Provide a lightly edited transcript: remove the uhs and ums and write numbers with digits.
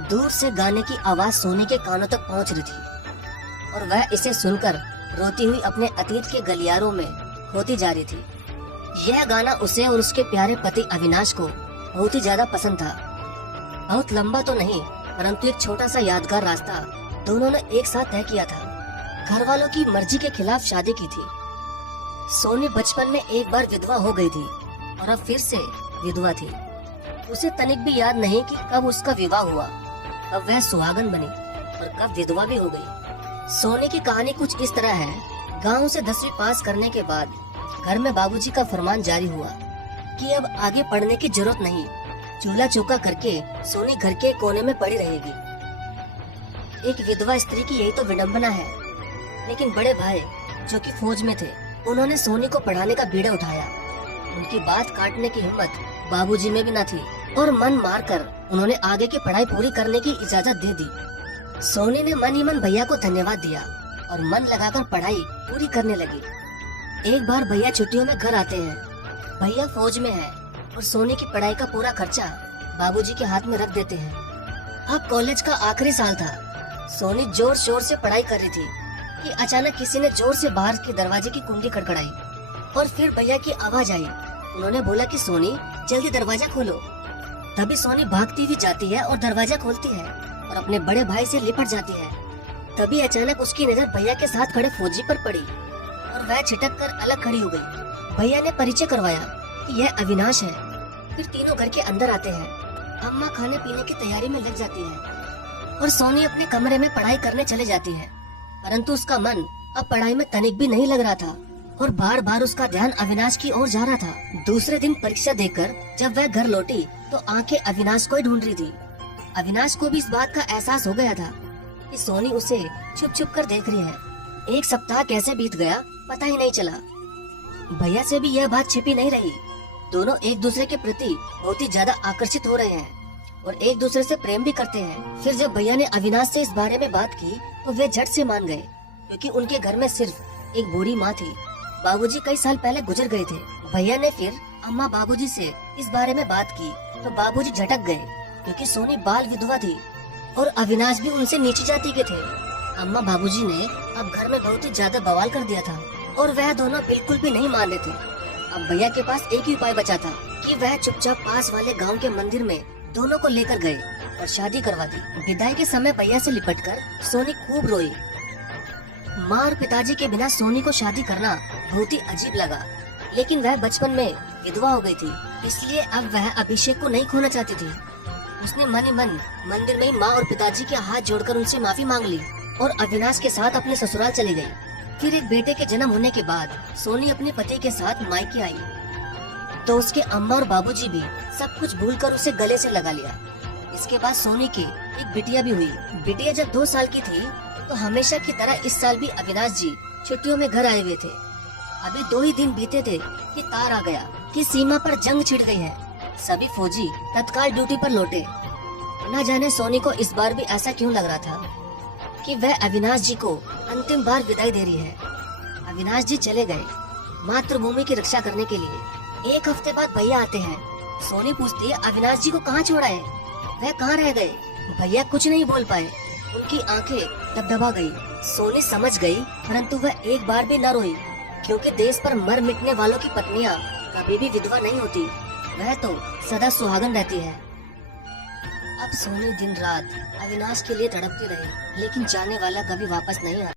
दूर से गाने की आवाज सोनी के कानों तक पहुंच रही थी और वह इसे सुनकर रोती हुई अपने अतीत के गलियारों में होती जा रही थी। यह गाना उसे और उसके प्यारे पति अविनाश को बहुत ही ज्यादा पसंद था। बहुत लंबा तो नहीं, परंतु एक छोटा सा यादगार रास्ता दोनों ने एक साथ तय किया था। घर वालों की मर्जी के खिलाफ शादी की थी। सोनी बचपन में एक बार विधवा हो गई थी और अब फिर से विधवा थी। उसे तनिक भी याद नहीं कि कब उसका विवाह हुआ, कब वह सुहागन बनी और कब विधवा भी हो गई। सोनी की कहानी कुछ इस तरह है। गांव से 10वीं पास करने के बाद घर में बाबूजी का फरमान जारी हुआ कि अब आगे पढ़ने की जरूरत नहीं, चूल्हा चौका करके सोनी घर के कोने में पड़ी रहेगी। एक विधवा स्त्री की यही तो विडंबना है। लेकिन बड़े भाई जो कि फौज में थे, उन्होंने सोनी को पढ़ाने का बीड़ा उठाया। उनकी बात काटने की हिम्मत बाबूजी में भी न थी और मन मारकर उन्होंने आगे की पढ़ाई पूरी करने की इजाजत दे दी। सोनी ने मन ही मन भैया को धन्यवाद दिया और मन लगाकर पढ़ाई पूरी करने लगी। एक बार भैया छुट्टियों में घर आते हैं। भैया फौज में है और सोनी की पढ़ाई का पूरा खर्चा बाबूजी के हाथ में रख देते हैं। अब कॉलेज का आखिरी साल था। सोनी जोर शोर से पढ़ाई कर रही थी कि अचानक किसी ने जोर से बाहर के दरवाजे की कुंडी खड़खड़ाई और फिर भैया की आवाज आई। उन्होंने बोला कि सोनी जल्दी दरवाजा खोलो। तभी सोनी भागती हुई जाती है और दरवाजा खोलती है और अपने बड़े भाई से लिपट जाती है। तभी अचानक उसकी नजर भैया के साथ खड़े फौजी पर पड़ी और वह छिटक कर अलग खड़ी हो गई। भैया ने परिचय करवाया कि यह अविनाश है। फिर तीनों घर के अंदर आते हैं। अम्मा खाने पीने की तैयारी में लग जाती है और सोनी अपने कमरे में पढ़ाई करने चले जाती है। परंतु उसका मन अब पढ़ाई में तनिक भी नहीं लग रहा था और बार बार उसका ध्यान अविनाश की ओर जा रहा था। दूसरे दिन परीक्षा देकर जब वह घर लौटी तो आंखें अविनाश को ही ढूंढ रही थी। अविनाश को भी इस बात का एहसास हो गया था कि सोनी उसे छुप छुप कर देख रही है। एक सप्ताह कैसे बीत गया पता ही नहीं चला। भैया से भी यह बात छिपी नहीं रही। दोनों एक दूसरे के प्रति बहुत ही ज्यादा आकर्षित हो रहे हैं और एक दूसरे से प्रेम भी करते हैं। फिर जब भैया ने अविनाश से इस बारे में बात की तो वे झट से मान गए, क्योंकि उनके घर में सिर्फ एक बूढ़ी माँ थी। बाबूजी कई साल पहले गुजर गए थे। भैया ने फिर अम्मा बाबूजी से इस बारे में बात की तो बाबूजी झटक गए, क्योंकि सोनी बाल विधवा थी और अविनाश भी उनसे नीची जाति के थे। अम्मा बाबूजी ने अब घर में बहुत ही ज्यादा बवाल कर दिया था और वह दोनों बिल्कुल भी नहीं मान रहे थे। अब भैया के पास एक ही उपाय बचा था कि वह चुपचाप पास वाले गांव के मंदिर में दोनों को लेकर गए और शादी करवा दी। विदाई के समय भैया से लिपटकर सोनी खूब रोई। माँ और पिताजी के बिना सोनी को शादी करना बहुत ही अजीब लगा, लेकिन वह बचपन में विधवा हो गई थी, इसलिए अब वह अभिषेक को नहीं खोना चाहती थी। उसने मन ही मन मंदिर में माँ और पिताजी के हाथ जोड़कर उनसे माफी मांग ली और अविनाश के साथ अपने ससुराल चली गई। फिर एक बेटे के जन्म होने के बाद सोनी अपने पति के साथ मायके आई तो उसके अम्मा और बाबूजी भी सब कुछ भूलकर उसे गले से लगा लिया। इसके बाद सोनी की एक बिटिया भी हुई। बिटिया जब 2 साल की थी तो हमेशा की तरह इस साल भी अविनाश जी छुट्टियों में घर आए हुए थे। अभी 2 ही दिन बीते थे कि तार आ गया कि सीमा पर जंग छिड़ गई है। सभी फौजी तत्काल ड्यूटी पर लौटे। न जाने सोनी को इस बार भी ऐसा क्यों लग रहा था कि वह अविनाश जी को अंतिम बार विदाई दे रही है। अविनाश जी चले गए मातृभूमि की रक्षा करने के लिए। 1 हफ्ते बाद भैया आते हैं। सोनी पूछती है अविनाश जी को कहाँ छोड़ा है, वह कहाँ रह गए। भैया कुछ नहीं बोल पाए, उनकी आंखें दबदबा गई। सोनी समझ गई, परंतु वह एक बार भी न रोई, क्योंकि देश पर मर मिटने वालों की पत्नियां कभी भी विधवा नहीं होती, वह तो सदा सुहागन रहती है। अब सोनी दिन रात अविनाश के लिए तड़पती रही, लेकिन जाने वाला कभी वापस नहीं आया।